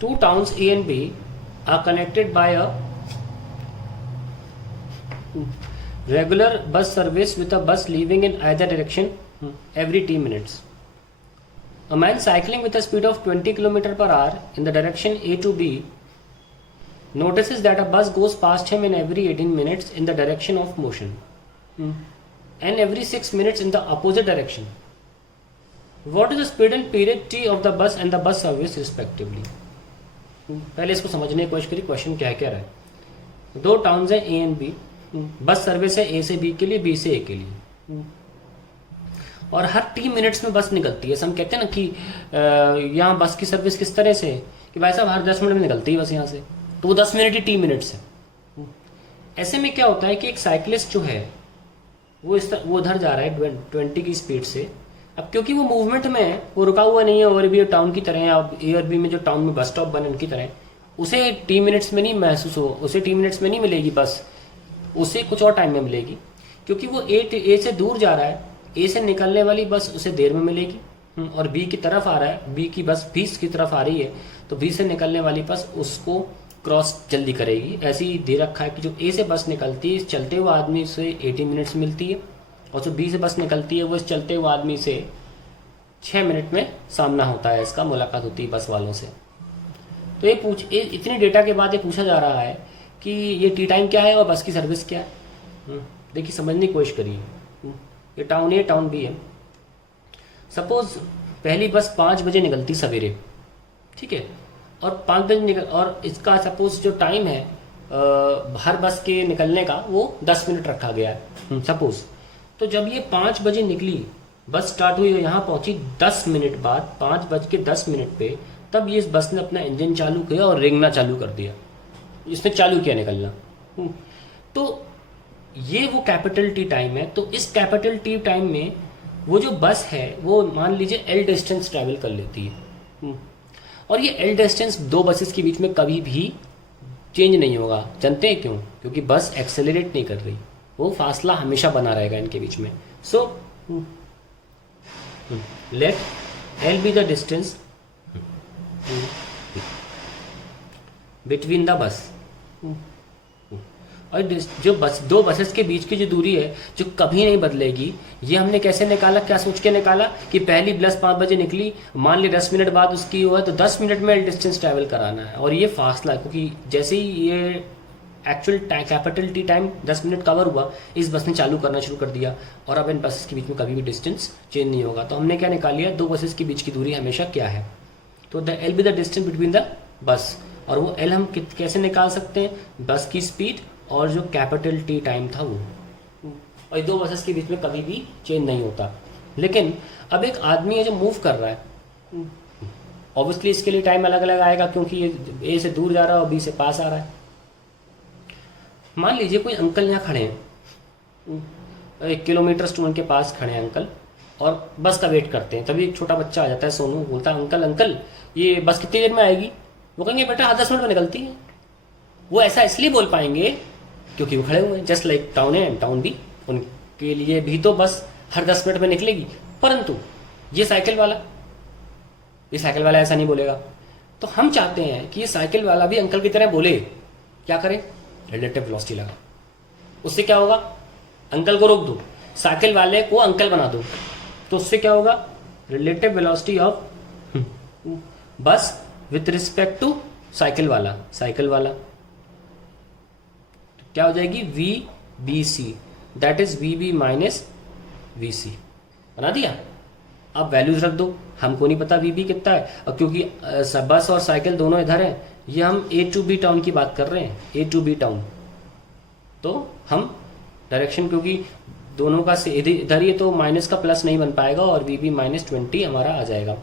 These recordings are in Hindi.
Two towns A and B are connected by a regular bus service with a bus leaving in either direction every 10 minutes. A man cycling with a speed of 20 km per hour in the direction A to B notices that a bus goes past him in every 18 minutes in the direction of motion and every 6 minutes in the opposite direction. What is the speed and period t of the bus and the bus service respectively? पहले इसको समझने की कोशिश करिए क्वेश्चन क्या कह रहा है. दो टाउन्स है A and B, bus service है ए से बी के लिए, बी से ए के लिए, और हर 3 मिनट्स में बस निकलती है. हम कहते हैं ना कि यहाँ बस की सर्विस किस तरह से है कि भाई साहब हर 10 मिनट में निकलती है बस यहाँ से, तो वो 10 मिनट ही 3 मिनट्स है. ऐसे में क्या होता है कि एक साइकिलिस्ट जो है वो उधर जा रहा है 20 की स्पीड से. अब क्योंकि वो मूवमेंट में है, वो रुका हुआ नहीं है और भी टाउन की तरह या ए और बी में जो टाउन में बस स्टॉप बने उनकी तरह, उसे 3 मिनट्स में नहीं महसूस हो, उसे 3 मिनट्स में नहीं मिलेगी बस, उसे कुछ और टाइम में मिलेगी. क्योंकि वो ए से दूर जा रहा है, ए से निकलने वाली बस उसे देर में मिलेगी, और बी की तरफ आ रहा है, बी की बस बी की तरफ आ रही है, तो बी से निकलने वाली बस उसको क्रॉस जल्दी करेगी. ऐसे ही दे रखा है कि जो ए से बस निकलती है इस चलते हुए आदमी से 18 मिनट्स मिलती है, और जो बी से बस निकलती है वो इस चलते हुए आदमी से 6 मिनट में सामना होता है, इसका मुलाकात होती है बस वालों से. तो इतनी डेटा के बाद ये पूछा जा रहा है कि ये टी टाइम क्या है और बस की सर्विस क्या है. देखिए समझने की कोशिश करिए. ये टाउन ए टाउन बी है. सपोज पहली बस 5 बजे निकलती सवेरे, ठीक है, और 5 बजे निकल, और इसका सपोज जो टाइम है हर बस के निकलने का वो 10 मिनट रखा गया है सपोज. तो जब ये 5 बजे निकली, बस स्टार्ट हुई और यहाँ पहुंची 10 मिनट बाद 5:10 पे, तब ये इस बस ने अपना इंजन चालू किया और रेंगना चालू कर दिया, इसने चालू किया निकलना. तो ये वो कैपिटल टी टाइम है. तो इस कैपिटल टी टाइम में वो जो बस है वो मान लीजिए एल डिस्टेंस ट्रैवल कर लेती है, और ये एल डिस्टेंस दो बसेस के बीच में कभी भी चेंज नहीं होगा. जानते हैं क्यों? क्योंकि बस एक्सेलरेट नहीं कर रही, वो फासला हमेशा बना रहेगा इनके बीच में. So let L be the distance between the bus. और जो दो बसेस के बीच की जो दूरी है जो कभी नहीं बदलेगी, ये हमने कैसे निकाला, क्या सोच के निकाला कि पहली बस 5 बजे निकली, मान ली 10 मिनट बाद उसकी हुआ, तो 10 मिनट में डिस्टेंस ट्रैवल कराना है. और ये फासला, क्योंकि जैसे ही ये actual capital T time 10 minute cover हुआ, इस बस ने चालू करना शुरू कर दिया, और अब इन बसेस के बीच में कभी भी डिस्टेंस चेंज नहीं होगा. तो हमने क्या निकाल लिया, दो बसेस के बीच की दूरी हमेशा क्या है, तो the L be the distance between the bus. और वो एल हम कैसे निकाल सकते हैं, बस की स्पीड और जो कैपिटल टी टाइम था वो, और दो बसेस के बीच में कभी भी चेंज नहीं होता. लेकिन अब एक आदमी है जो मूव कर रहा है, ऑब्वियसली इसके लिए टाइम अलग अलग आएगा, क्योंकि ये ए से दूर जा रहा है और बी से पास आ रहा है. मान लीजिए कोई अंकल यहाँ खड़े हैं, 1 किलोमीटर स्टूडेंट के पास खड़े हैं अंकल, और बस का वेट करते हैं. तभी एक छोटा बच्चा आ जाता है, सोनू, बोलता है अंकल अंकल ये बस कितनी देर में आएगी. वो कहेंगे बेटा 10 मिनट में निकलती है. वो ऐसा इसलिए बोल पाएंगे क्योंकि वो खड़े हुए हैं. Just like town A and town B, उनके लिए भी तो बस हर 10 मिनट में निकलेगी. परंतु ये साइकिल वाला ऐसा नहीं बोलेगा. तो हम चाहते हैं कि ये साइकिल वाला भी अंकल की तरह बोले. क्या करें, रिलेटिव वेलोसिटी लगा. उससे क्या होगा, अंकल को रोक दो, साइकिल वाले को अंकल बना दो, तो उससे क्या होगा, relative velocity of bus with respect to cycle वाला. तो क्या हो जाएगी, V B C, that is V B minus V C. बना दिया. अब वैल्यूज रख दो, हमको नहीं पता वी बी कितना है, और क्योंकि बस और साइकिल दोनों इधर है, ये हम ए टू बी टाउन की बात कर रहे हैं, ए टू बी टाउन. तो हम डायरेक्शन, क्योंकि दोनों का से इधर ही, तो माइनस का प्लस नहीं बन पाएगा और वी बी -20 हमारा आ जाएगा.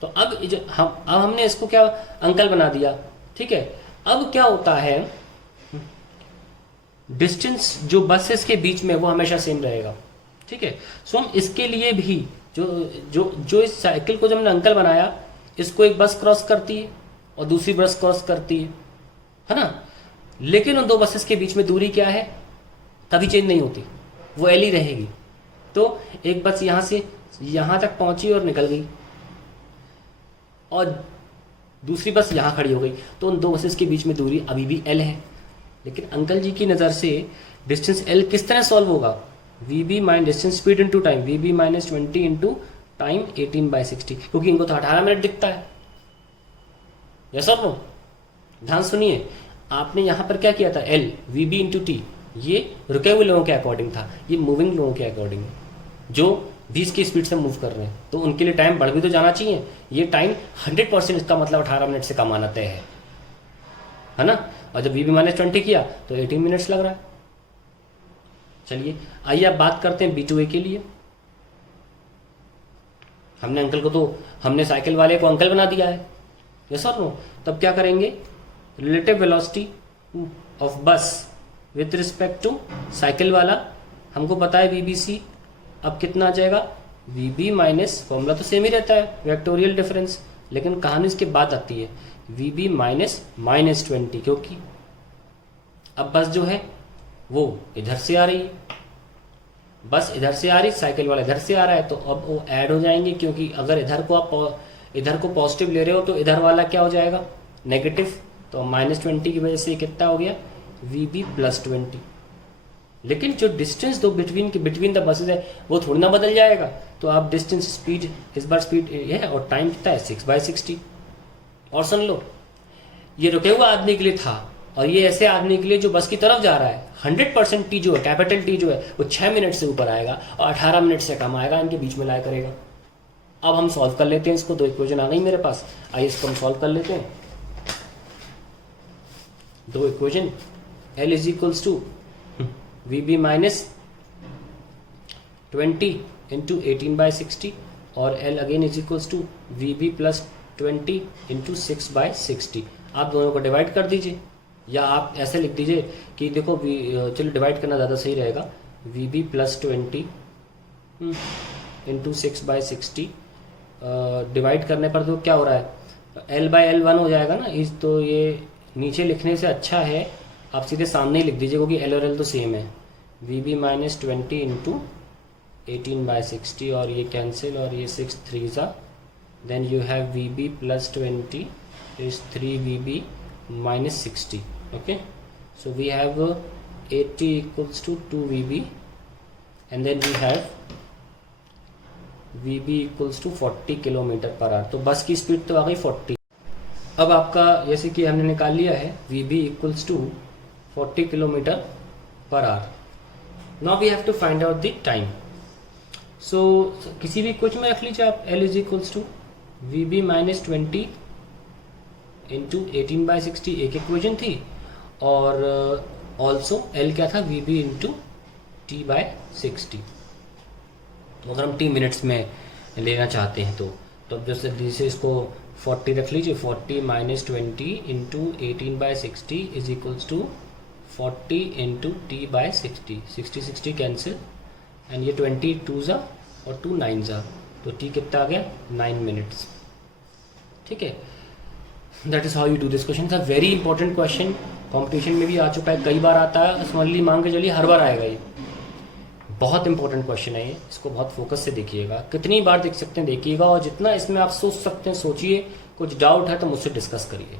तो अब हमने इसको क्या अंकल बना दिया, ठीक है. अब क्या होता है, डिस्टेंस जो बसेस के बीच में वो हमेशा सेम रहेगा, ठीक है. सो हम इसके लिए भी जो इस साइकिल को जब हमने अंकल बनाया, इसको एक बस क्रॉस करती है और दूसरी बस क्रॉस करती है ना. लेकिन उन दो बसेस के बीच में दूरी क्या है, कभी चेंज नहीं होती, वो एल ही रहेगी. तो एक बस यहाँ से यहाँ तक पहुंची और निकल गई, और दूसरी बस यहाँ खड़ी हो गई, तो उन दो बसेस के बीच में दूरी अभी भी l है। लेकिन अंकल जी की नज़र से डिस्टेंस l किस तरह सॉल्व होगा? V minus distance speed into time, V minus 20 into time 18/60, क्योंकि इनको तो 18 मिनट दिखता है। यस और नो? ध्यान सुनिए, आपने यहाँ पर क्या किया था? l V B into T, ये रुके हुए लोगों के अकॉर्डिंग था, ये मूविंग लोगों के अकॉर्डिंग जो 20 की स्पीड से मूव कर रहे हैं, तो उनके लिए टाइम बढ़ भी तो जाना चाहिए। ये टाइम 100% इसका मतलब 18 मिनट से कम आना तय है ना? और जब वी बी माइनस 20 किया तो 18 मिनट्स लग रहा है। चलिए आइए आप बात करते हैं B2A के लिए। हमने साइकिल वाले को अंकल बना दिया है। यस और नो? तब क्या करेंगे? Relative velocity of bus with respect to cycle वाला, हमको पता है VBC, अब कितना आ जाएगा? VB माइनस, फॉर्मूला तो सेम ही रहता है, वेक्टोरियल डिफरेंस, लेकिन कहानी इसके बाद आती है VB माइनस -20, क्योंकि अब बस जो है वो इधर से आ रही है, बस इधर से आ रही, साइकिल वाला इधर से आ रहा है, तो अब वो ऐड हो जाएंगे, क्योंकि अगर इधर को पॉजिटिव ले रहे हो तो इधर वाला क्या हो जाएगा? नेगेटिव। तो -20 की वजह से कितना हो गया? VB plus 20। लेकिन जो डिस्टेंस दो बिटवीन द बसेज है वो थोड़ी ना बदल जाएगा। तो आप डिस्टेंस, स्पीड, इस बार स्पीड ये है और टाइम कितना है? 6/60। और सुन लो, ये रुके हुआ आदमी के लिए था, और ये ऐसे आदमी के लिए जो बस की तरफ जा रहा है। 100% टी जो है, कैपिटल टी जो है, वो 6 मिनट से ऊपर आएगा और 18 मिनट से कम आएगा, इनके बीच में लाया करेगा। अब हम सॉल्व कर लेते हैं इसको, दो इक्वेशन आ गई मेरे पास, आइए इसको हम सॉल्व कर लेते हैं। दो equation, L is equals to VB minus 20 into 18/60 और L again is equals to VB plus 20 into 6/60। आप दोनों को डिवाइड कर दीजिए, या आप ऐसे लिख दीजिए कि देखो, चलो डिवाइड करना ज़्यादा सही रहेगा। VB प्लस 20 इंटू 6/60 डिवाइड करने पर तो क्या हो रहा है? L/L 1 हो जाएगा ना। इस तो ये नीचे लिखने से अच्छा है आप सीधे सामने ही लिख दीजिए, क्योंकि L और L तो सेम है। VB माइनस 20 इंटू 18/60 और ये कैंसिल, और ये 6 3 ज़ा, then you have VB plus 20 is 3VB minus 60. Okay, so we have 80 equals to 2VB, and then we have VB equals to 40 km/h। तो बस की स्पीड तो आ गई 40। अब आपका जैसे कि हमने निकाल लिया है VB equals to 40 km/h। Now we have to find out the time. So किसी भी कुछ में रख लीजिए आप, L is equals to VB minus 20 into 18/60 एक इक्वेशन थी, और ऑल्सो L क्या था? VB into T/60। तो अगर हम T मिनट्स में लेना चाहते हैं तो अब जैसे इसको 40 रख लीजिए, 40 minus 20 into 18/60 is equals to 40 into T/60। 60 cancel, and ये 20 2 ज़ा और 2 9 ज़ा, तो T कितना आ गया? 9 मिनट्स। ठीक है, that is how you do this question. था वेरी इंपॉर्टेंट क्वेश्चन, कॉम्पिटिशन में भी आ चुका है, कई बार आता है, स्मॉली मांग के चलिए हर बार आएगा। ये बहुत इंपॉर्टेंट क्वेश्चन है, ये इसको बहुत फोकस से देखिएगा, कितनी बार देख सकते हैं देखिएगा, और जितना इसमें आप सोच सकते हैं सोचिए। कुछ डाउट है तो मुझसे डिस्कस करिए।